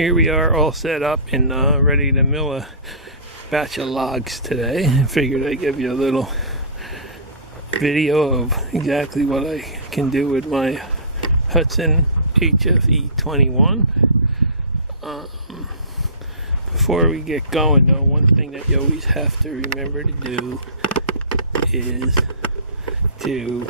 Here we are all set up and ready to mill a batch of logs today. I figured I'd give you a little video of exactly what I can do with my Hudson HFE 21. Before we get going though, one thing that you always have to remember to do is to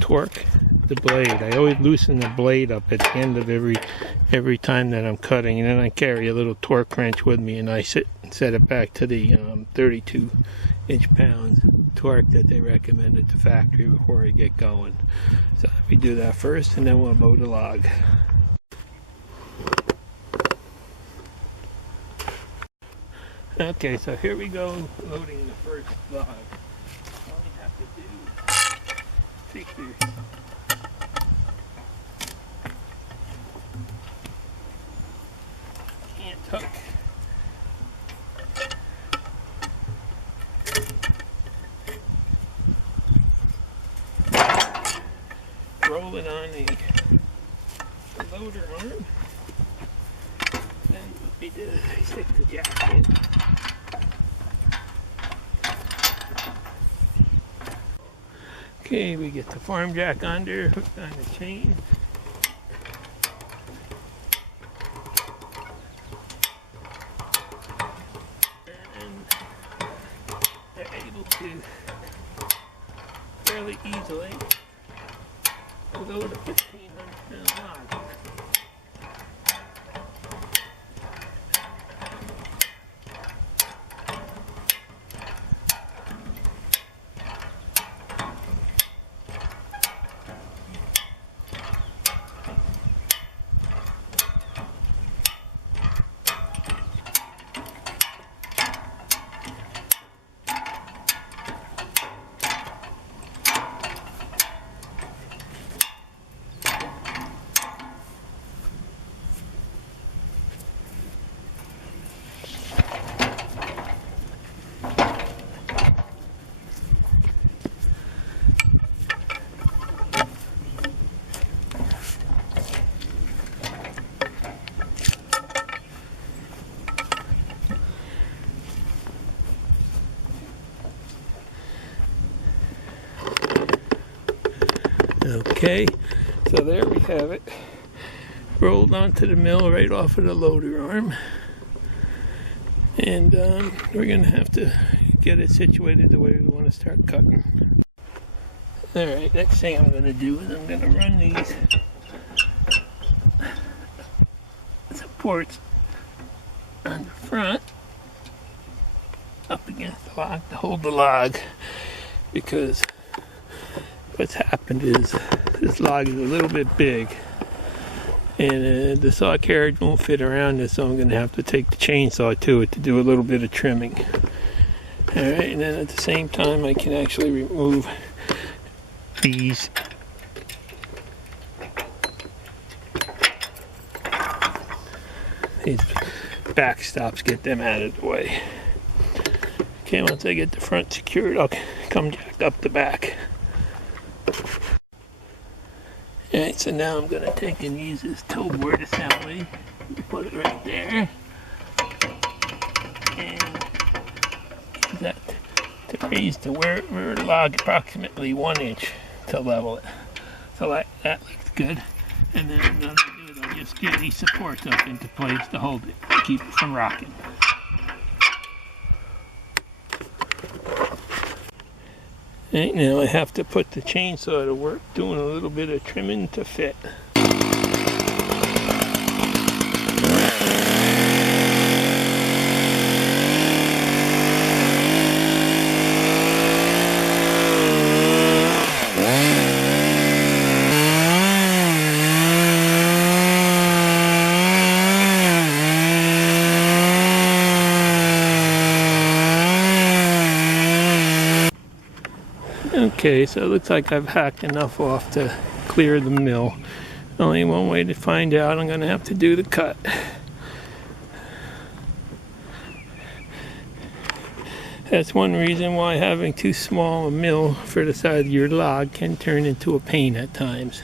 torque the blade. I always loosen the blade up at the end of every time that I'm cutting, and then I carry a little torque wrench with me and I set it back to the 32 inch-pounds torque that they recommend at the factory before I get going. So let me do that first and then we'll load the log. Okay, so here we go, loading the first log. All you have to do is take your hook, roll it on the loader arm, and what we do is I stick the jack in. Okay, we get the farm jack under, hooked on the chain. To fairly easily load a 1,500-pound log. Okay, so there we have it, rolled onto the mill right off of the loader arm, and we're going to have to get it situated the way we want to start cutting. Alright, next thing I'm going to do is I'm going to run these supports on the front up against the log to hold the log, because what's happened is this log is a little bit big and the saw carriage won't fit around this, so I'm going to have to take the chainsaw to it to do a little bit of trimming. Alright, and then at the same time I can actually remove these back stops, get them out of the way. Okay, once I get the front secured, I'll come jack up the back. Alright, so now I'm going to take and use this toe board assembly. Put it right there. And use that to raise the rear log approximately 1 inch to level it. So that looks good. And then I'm going to do is I'll just get these supports up into place to hold it, to keep it from rocking. Right, now I have to put the chainsaw to work, doing a little bit of trimming to fit. Okay, so it looks like I've hacked enough off to clear the mill. Only one way to find out. I'm going to have to do the cut. That's one reason why having too small a mill for the size of your log can turn into a pain at times.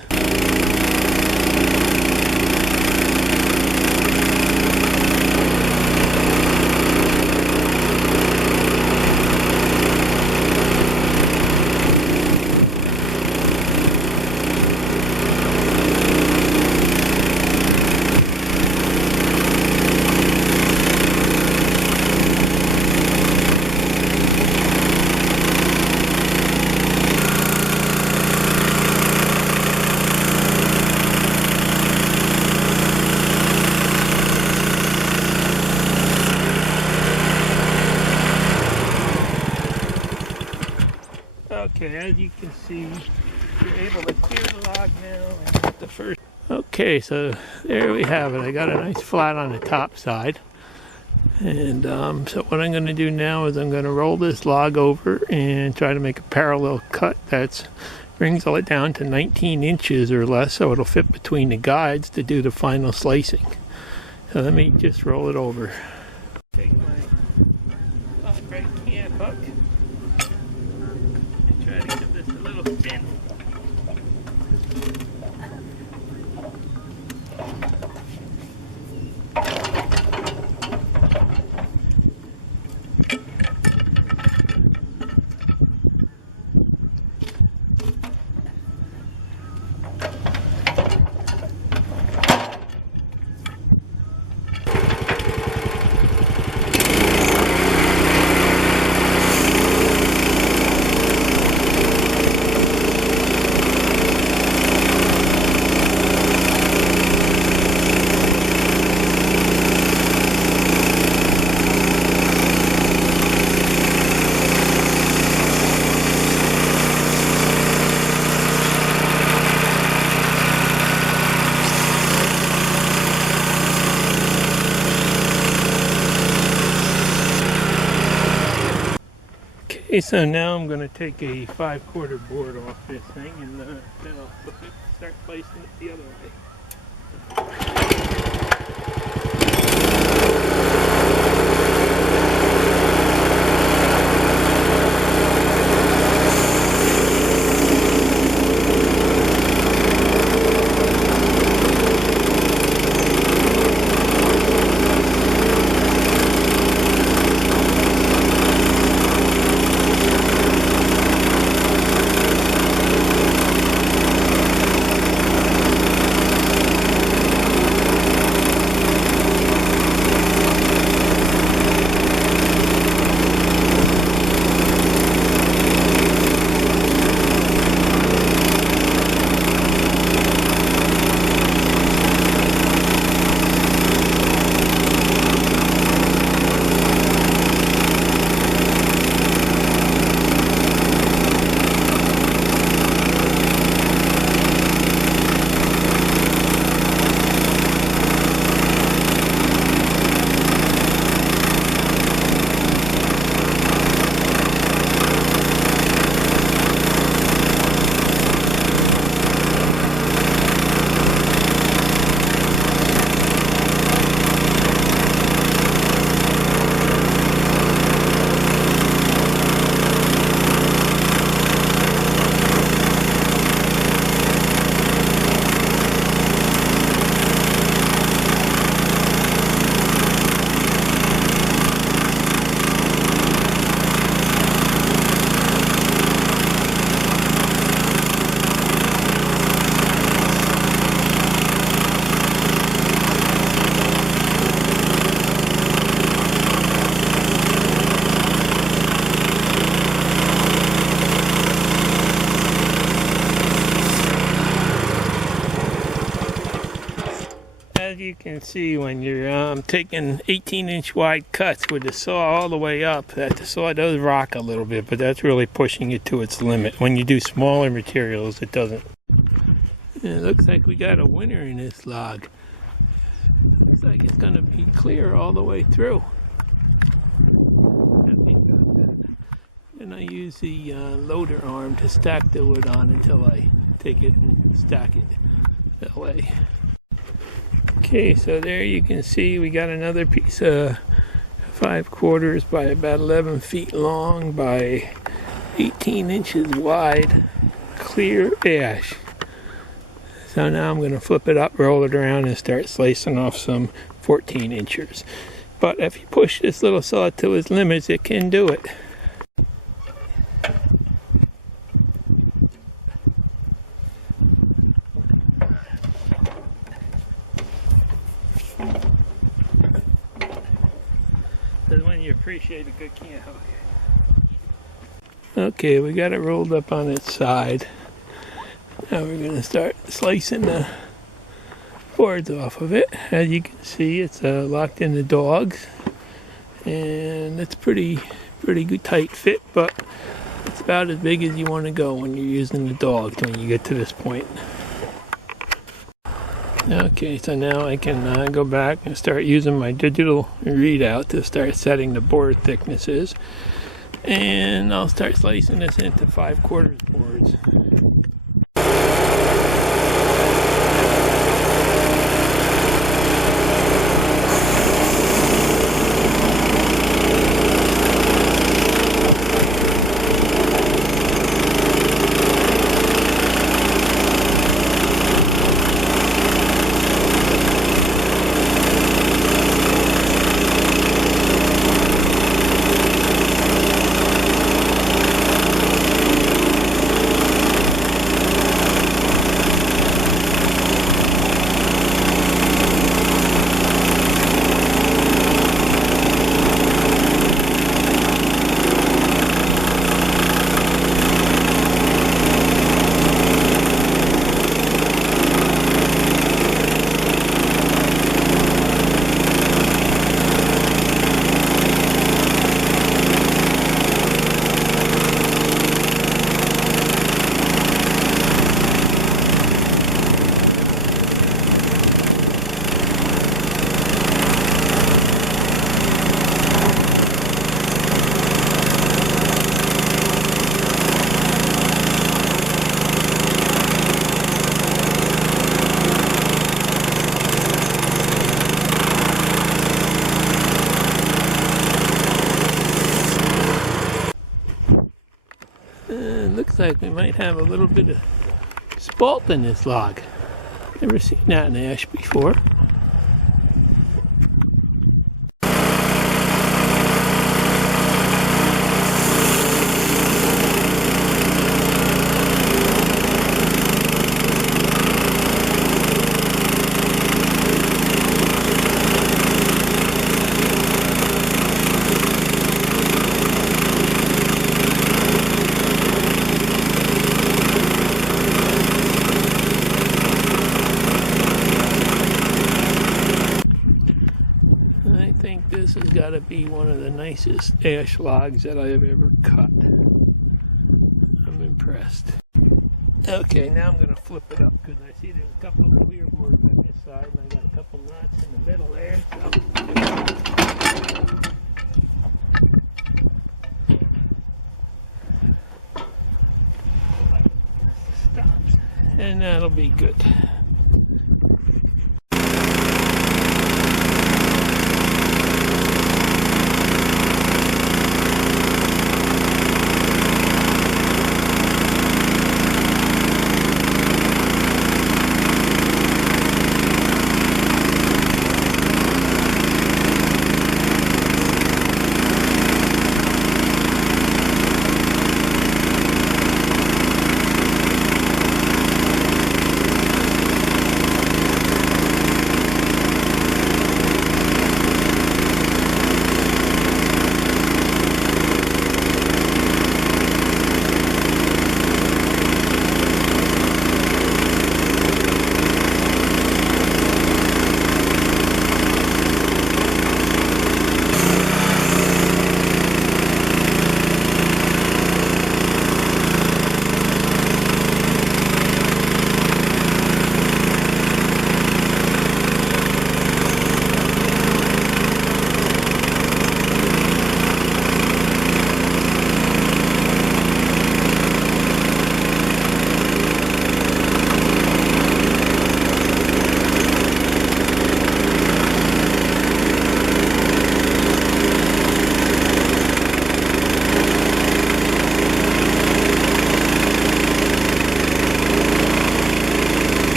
Okay, as you can see, you're able to clear the log now and get the first. Okay, so there we have it. I got a nice flat on the top side. And so what I'm going to do now is I'm going to roll this log over and try to make a parallel cut that brings it down to 19 inches or less, so it'll fit between the guides to do the final slicing. So let me just roll it over. Take my upright can hook and try to give this a little spin. Okay, so now I'm going to take a 5/4 board off this thing and then I'll flip it, start placing it the other way. As you can see, when you're taking 18-inch wide cuts with the saw all the way up, that the saw does rock a little bit, but that's really pushing it to its limit. When you do smaller materials, it doesn't. And it looks like we got a winner in this log. Looks like it's going to be clear all the way through. Happy about that. And I use the loader arm to stack the wood on until I take it and stack it that way. Okay, so there you can see we got another piece of 5/4 by about 11 feet long by 18 inches wide, clear ash. So now I'm going to flip it up, roll it around, and start slicing off some 14 inchers. But if you push this little saw to its limits, it can do it. That's when you appreciate a good can hook. Okay, we got it rolled up on its side. Now we're going to start slicing the boards off of it. As you can see, it's locked in the dogs, and it's pretty good tight fit, but That's about as big as you want to go when you're using the dogs when you get to this point. Okay, so now I can go back and start using my digital readout to start setting the board thicknesses. And I'll start slicing this into 5/4 boards. Looks like we might have a little bit of spalt in this log. Never seen that in ash before. I think this has got to be one of the nicest ash logs that I have ever cut. I'm impressed. Okay, now I'm going to flip it up because I see there's a couple of clear boards on this side and I got a couple knots in the middle there. Stops. And that'll be good.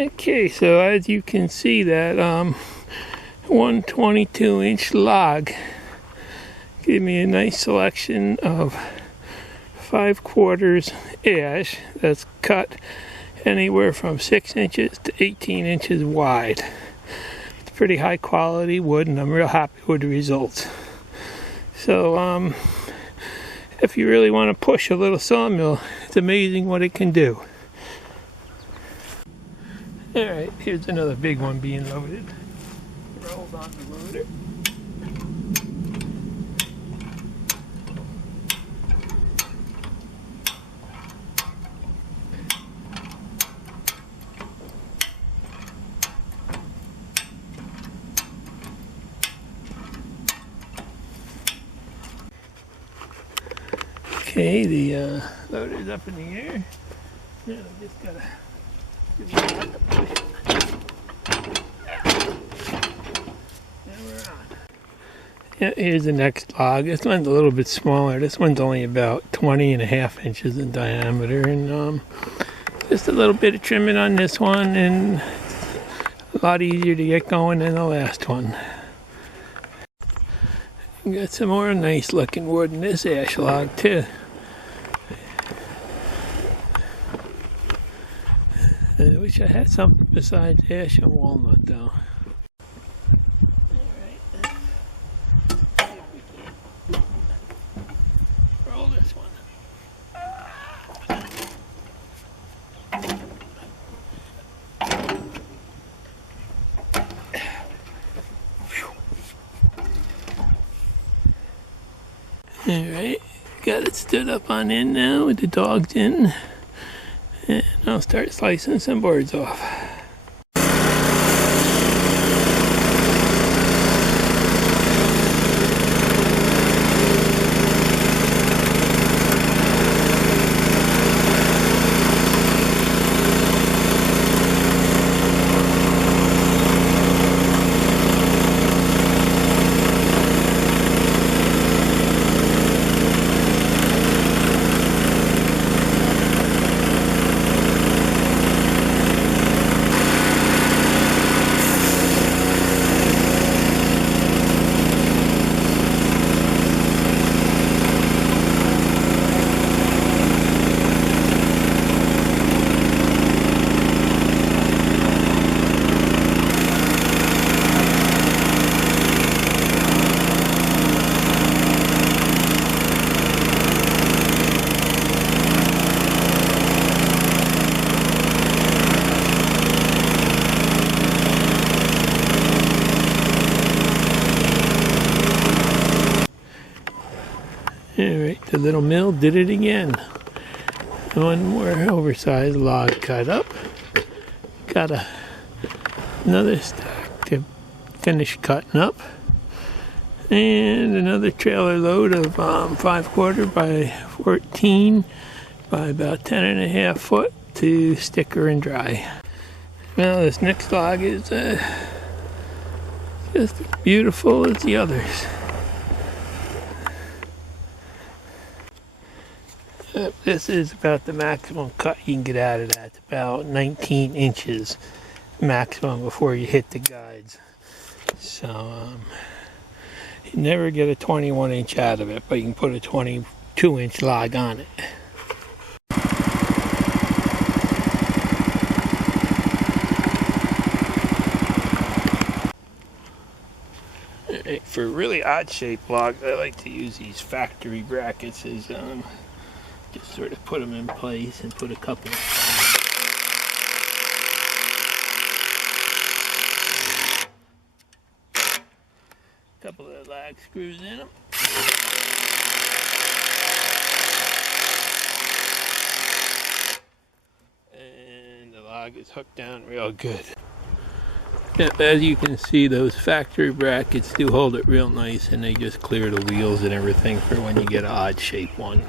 Okay, so as you can see, that 122-inch log gave me a nice selection of 5/4 ash that's cut anywhere from 6 inches to 18 inches wide. It's pretty high quality wood, and I'm real happy with the results. So if you really want to push a little sawmill, it's amazing what it can do. Alright, here's another big one being loaded. Rolled on the loader. Okay, the loader's up in the air. Now I just gotta give it a lot of push. Now we're on. Yeah, here's the next log. This one's a little bit smaller. This one's only about 20.5 inches in diameter, and just a little bit of trimming on this one, and a lot easier to get going than the last one. Got some more nice looking wood in this ash log too. I wish I had something besides ash and walnut though. Alright. See if we can roll this one. Alright, got it stood up on end now with the dogs in, and I'll start slicing some boards off. Alright, the little mill did it again. One more oversized log cut up. Got another stack to finish cutting up. And another trailer load of 5/4 by 14 by about 10.5 foot to sticker and dry. Well, this next log is just as beautiful as the others. This is about the maximum cut you can get out of that. About 19 inches maximum before you hit the guides. So you never get a 21 inch out of it, but you can put a 22 inch log on it. For really odd shaped logs, I like to use these factory brackets as just sort of put them in place and put a couple of lag screws in them. And the log is hooked down real good. Yeah, as you can see, those factory brackets do hold it real nice, and they just clear the wheels and everything for when you get an odd shaped one.